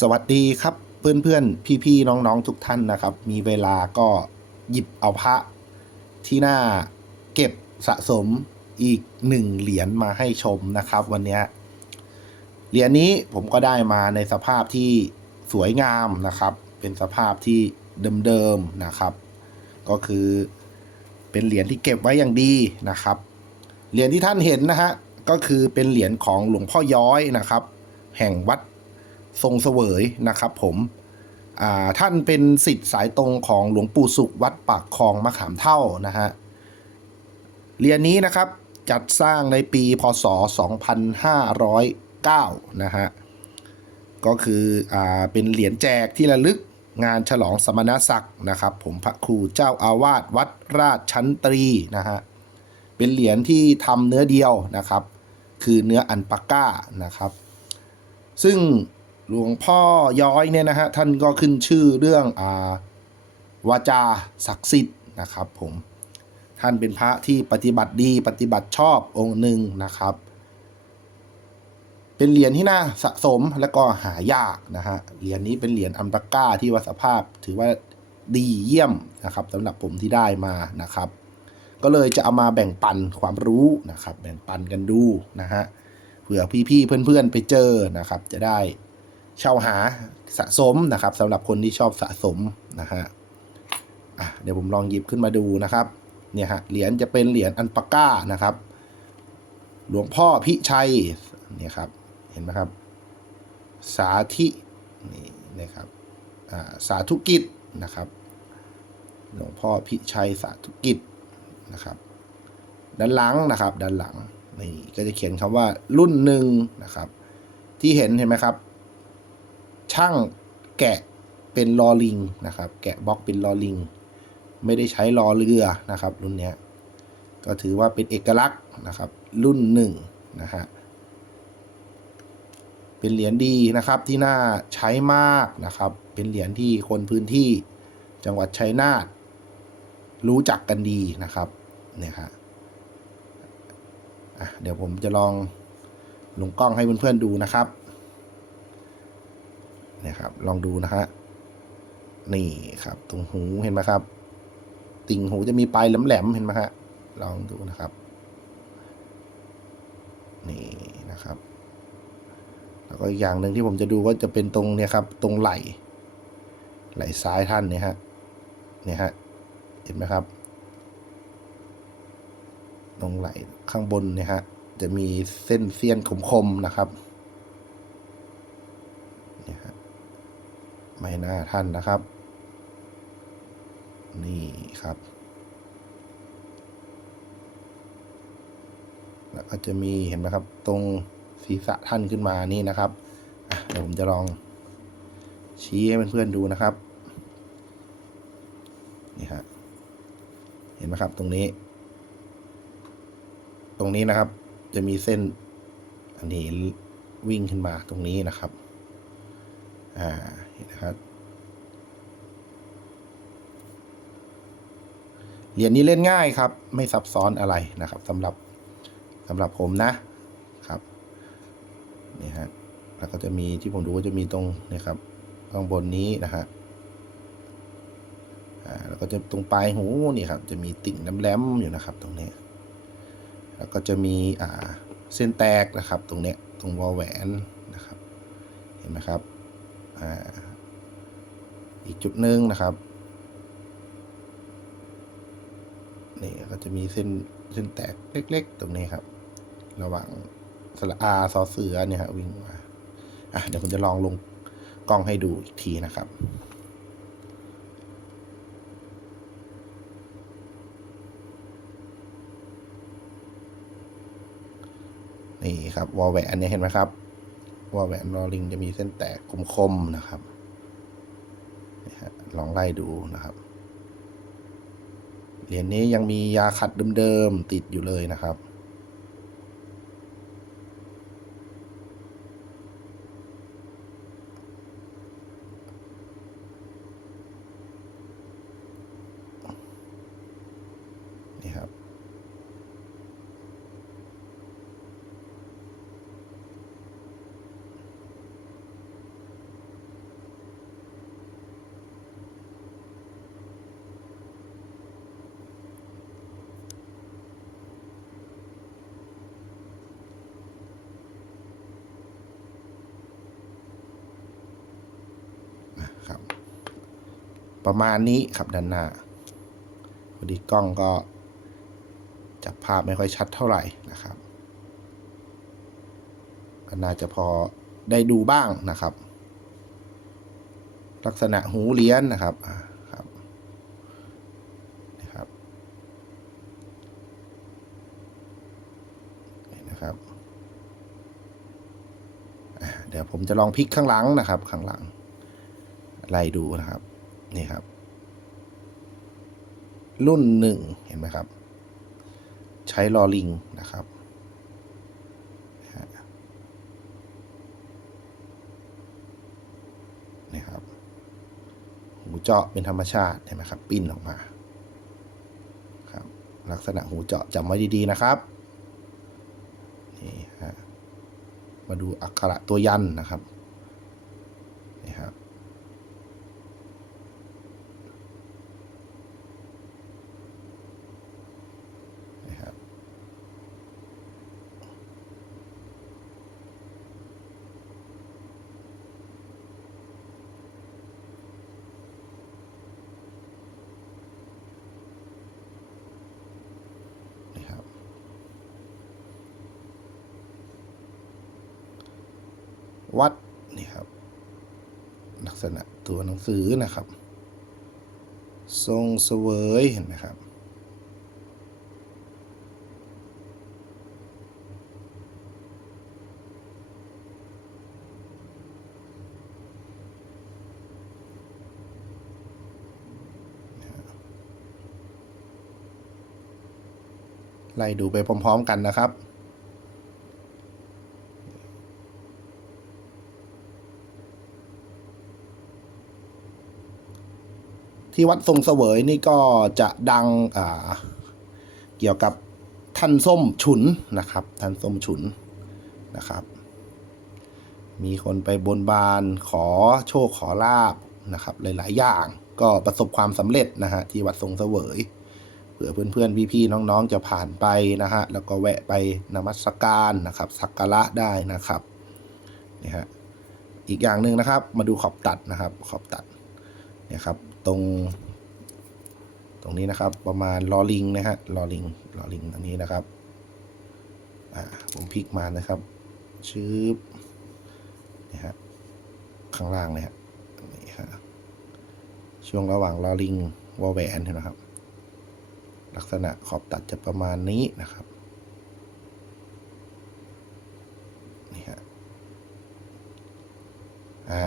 สวัสดีครับเพื่อนๆ พี่ๆ น้องๆ ทุกท่านนะครับ มีเวลาก็หยิบเอาพระที่หน่าเก็บสะสมอีกหนึ่งเหรียญมาให้ชมนะครับ วันนี้เหรียญนี้ผมก็ได้มาในสภาพที่สวยงามนะครับ เป็นสภาพที่เดิมๆนะครับ ก็คือเป็นเหรียญที่เก็บไว้อย่างดีนะครับ เหรียญที่ท่านเห็นนะฮะก็คือเป็นเหรียญของหลวงพ่อย้อยนะครับ แห่งวัด ทรงเสวยนะครับผมท่านเป็นสิทธิ์สายตรงของหลวงปู่สุขวัดปากคลองมะขามเท่านะฮะเรียนนี้นะครับจัดสร้างในปีพศ 2509 นะฮะ ก็คืออ่าเป็นเหรียญแจกที่ระลึกงานฉลองสมณศักดิ์นะครับ ผมพระครูเจ้าอาวาสวัดราชชั้นตรีนะฮะ เป็นเหรียญที่ทำเนื้อเดียวนะครับ คือเนื้ออันปาก้านะครับ ซึ่ง หลวงพ่อย้อยเนี่ยนะฮะท่านก็ขึ้นชื่อเรื่องอาวาจาศักดิ์สิทธิ์นะครับผมท่านเป็นพระที่ปฏิบัติดีปฏิบัติชอบองค์หนึ่งนะครับ เป็นเหรียญที่น่าสะสมและก็หายากนะฮะเหรียญนี้เป็นเหรียญอัมตะก้าที่วัดสภาพถือว่าดีเยี่ยมนะครับสำหรับผมที่ได้มานะครับ ก็เลยจะเอามาแบ่งปันความรู้นะครับ แบ่งปันกันดูนะฮะเผื่อพี่ๆเพื่อนๆไปเจอนะครับ จะได้ เช่าหาสะสมนะครับสำหรับคนที่ชอบสะสมนะฮะอะเดี๋ยวผมลองหยิบขึ้นมาดูนะครับเนี่ยฮะเหรียญจะเป็นเหรียญอันปาก้านะครับ หลวงพ่อพิชัยเนี่ยครับเห็นไหมครับ สาธินี่นะครับอ่าสาธุกิจนะครับหลวงพ่อพิชัยสาธุกิจนะครับด้านหลังนะครับด้านหลังนี่ก็จะเขียนคำว่ารุ่นหนึ่งนะครับ ที่เห็นเห็นไหมครับ ช่างแกะเป็นลอลิงนะครับ แกะบล็อกเป็นลอลิง ไม่ได้ใช้ลอเรือนะครับ รุ่นนี้ก็ถือว่าเป็นเอกลักษณ์นะครับ รุ่นหนึ่งนะฮะเป็นเหรียญดีนะครับที่น่าใช้มากนะครับ เป็นเหรียญที่คนพื้นที่จังหวัดชัยนาทรู้จักกันดีนะครับเนี่ยฮะเดี๋ยวผมจะลองลงกล้องให้เพื่อนๆดูนะครับ นี่ยครับ ลองดูนะฮะนี่ครับ ตรงหูเห็นไหมครับ ติ่งหูจะมีปลายแหลมๆเห็นไหมฮะลองดูนะครับ นี่นะครับ แล้วก็อีกอย่างหนึ่งที่ผมจะดูก็จะเป็นตรงเนี่ยครับ ตรงไหล่ไหล่ซ้ายท่านเนี่ยฮะเนี่ยฮะเห็นไหมครับ ตรงไหล่ข้างบนเนี่ยฮะจะมีเส้นเสี้ยนคมๆนะครับเนี่ยฮะ ไม่น่าท่านนะครับ นี่ครับ แล้วก็จะมีเห็นไหมครับ ตรงศีรษะท่านขึ้นมานี่นะครับเดี๋ยวผมจะลองชี้ให้เพื่อนๆดูนะครับ นี่ฮะเห็นไหมครับตรงนี้ ตรงนี้นะครับ จะมีเส้น อันนี้วิ่งขึ้นมาตรงนี้นะครับ อ่า นะครับเหรียญนี้เล่นง่ายครับ ไม่ซับซ้อนอะไรนะครับสำหรับสำหรับผมนะครับนี่ฮะแล้วก็จะมีที่ผมดูก็จะมีตรงนี่ครับข้างบนนี้นะฮะอ่าแล้วก็จะตรงปลายหูนี่ครับ จะมีติ่งแหลมๆอยู่นะครับ ตรงนี้ แล้วก็จะมีอ่าเส้นแตกนะครับ ตรงเนี้ยตรงวอลแหวนนะครับ เห็นไหมครับอ่า อีกจุดหนึ่งนะครับนี่ก็จะมีเส้นเส้นแตกเล็ก ๆ ตรงนี้ครับ ระหว่างสระอาซอเสือเนี่ยฮะวิ่งมาอะเดี๋ยวผมจะลองลงกล้องให้ดูอีกทีนะครับนี่ครับวอลแหวนเนี่ยเห็นไหมครับวอลแหวนรอลิงจะมีเส้นแตกคมๆนะครับ ลองไล่ดูนะครับ เหรียญนี้ยังมียาขัดเดิมๆติดอยู่เลยนะครับ นี่ครับ ประมาณนี้ครับด้านหน้าพอดีกล้องก็จับภาพไม่ค่อยชัดเท่าไหร่นะครับก็น่าจะพอได้ดูบ้างนะครับ ลักษณะหูเลี้ยนนะครับครับนะครับนะครับเดี๋ยวผมจะลองพลิกข้างหลังนะครับ ข้างหลังไล่ดูนะครับ นี่ครับ รุ่นหนึ่งเห็นไหมครับ ใช้ลอลิงนะครับนี่ครับหูเจาะเป็นธรรมชาติเห็นไหมครับ ปิ้นออกมาครับ ลักษณะหูเจาะจำไว้ดีๆนะครับนี่ฮะมาดูอักขระตัวยันนะครับ นี่ครับ นี่ครับ นี่ครับ วัด นี่ครับ ลักษ ณะตัวหนังสือนะครับ ทรงเสวยเห็นไหมครับ ไล่ดูไปพร้อม ๆ กันนะครับ ที่วัดทรงเสวยนี่ก็จะดังเกี่ยวกับท่านส้มฉุนนะครับ ท่านส้มฉุนนะครับ มีคนไปบนบานขอโชคขอลาบนะครับ หลาย ๆ อย่างก็ประสบความสำเร็จนะฮะที่วัดทรงเสวยเผื่อเพื่อนๆพี่ๆน้องๆจะผ่านไปนะฮะแล้วก็แวะไปนมัสการนะครับ สักการะได้นะครับนี่ฮะอีกอย่างหนึ่งนะครับ มาดูขอบตัดนะครับ ขอบตัดนี่ครับ ตรงตรงนี้นะครับ ประมาณลอลิงนะฮะลอลิงลอลิงตรงนี้นะครับอ่าผมพลิกมานะครับชืบนี่ฮะข้างล่างเลยฮะนี่ฮะช่วงระหว่างลอลิงวอแหวนเห็นไหมครับ ลักษณะขอบตัดจะประมาณนี้นะครับนี่ฮะอ่า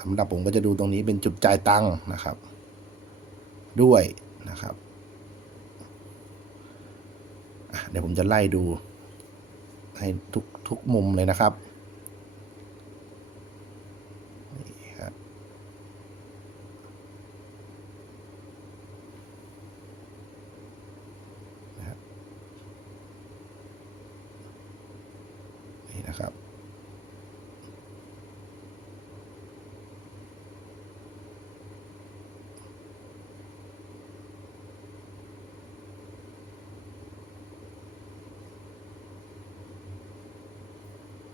สำหรับผมก็จะดูตรงนี้เป็นจุดจ่ายตังค์นะครับ ด้วยนะครับ เดี๋ยวผมจะไล่ดูให้ทุกทุกมุมเลยนะครับนี่ครับ นี่นะครับ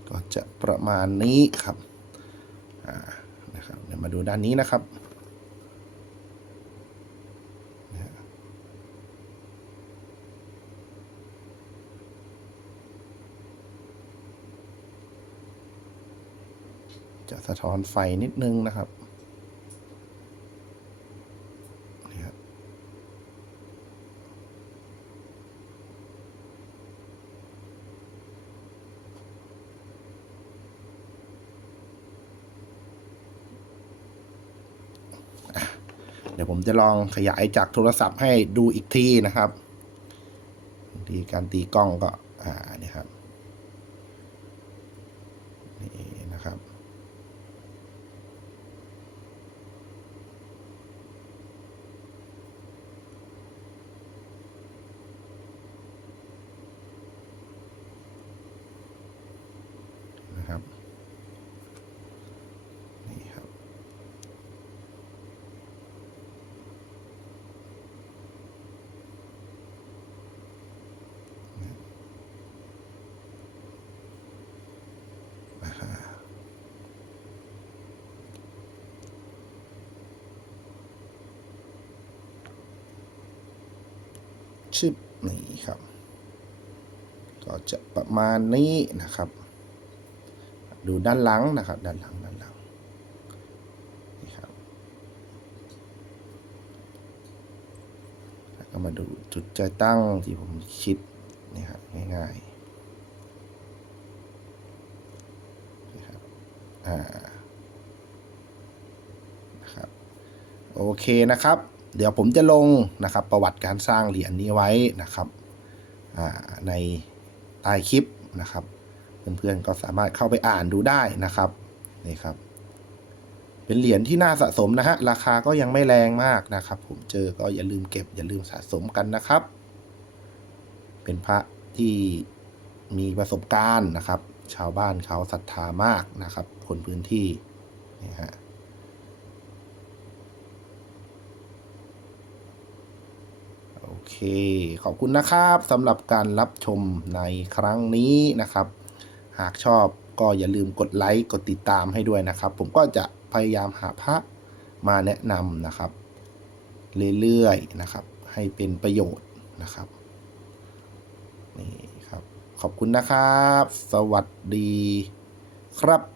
ก็ จะประมาณนี้ครับนะครับเดี๋ยวมาดูด้านนี้นะครับจะสะท้อนไฟนิดนึงนะครับนี่ครับ เดี๋ยวผมจะลองขยายจากโทรศัพท์ให้ดูอีกทีนะครับทีการตีกล้องก็อ่านี่ครับนี่นะครับนะครับ ชึบนี่ครับ ก็จะประมาณนี้นะครับ ดูด้านหลังนะครับด้านหลังด้านหลังนี่ครับแล้วก็มาดูจุดใจตั้งที่ผมคิดนี่ครับง่ายๆนี่ครับอ่านะครับโอเคนะครับ เดี๋ยวผมจะลงนะครับประวัติการสร้างเหรียญนี้ไว้นะครับในใต้คลิปนะครับ เพื่อนๆก็สามารถเข้าไปอ่านดูได้นะครับนี่ครับ เป็นเหรียญที่น่าสะสมนะฮะราคาก็ยังไม่แรงมากนะครับ ผมเจอก็อย่าลืมเก็บอย่าลืมสะสมกันนะครับ เป็นพระที่มีประสบการณ์นะครับ ชาวบ้านเขาศรัทธามากนะครับ คนพื้นที่นี่ฮะโอ เค ขอบคุณนะครับสำหรับการรับชมในครั้งนี้นะครับ หากชอบก็อย่าลืมกดไลค์กดติดตามให้ด้วยนะครับ ผมก็จะพยายามหาพระมาแนะนำนะครับ เรื่อยๆนะครับ ให้เป็นประโยชน์นะครับนี่ครับ ขอบคุณนะครับ สวัสดีครับ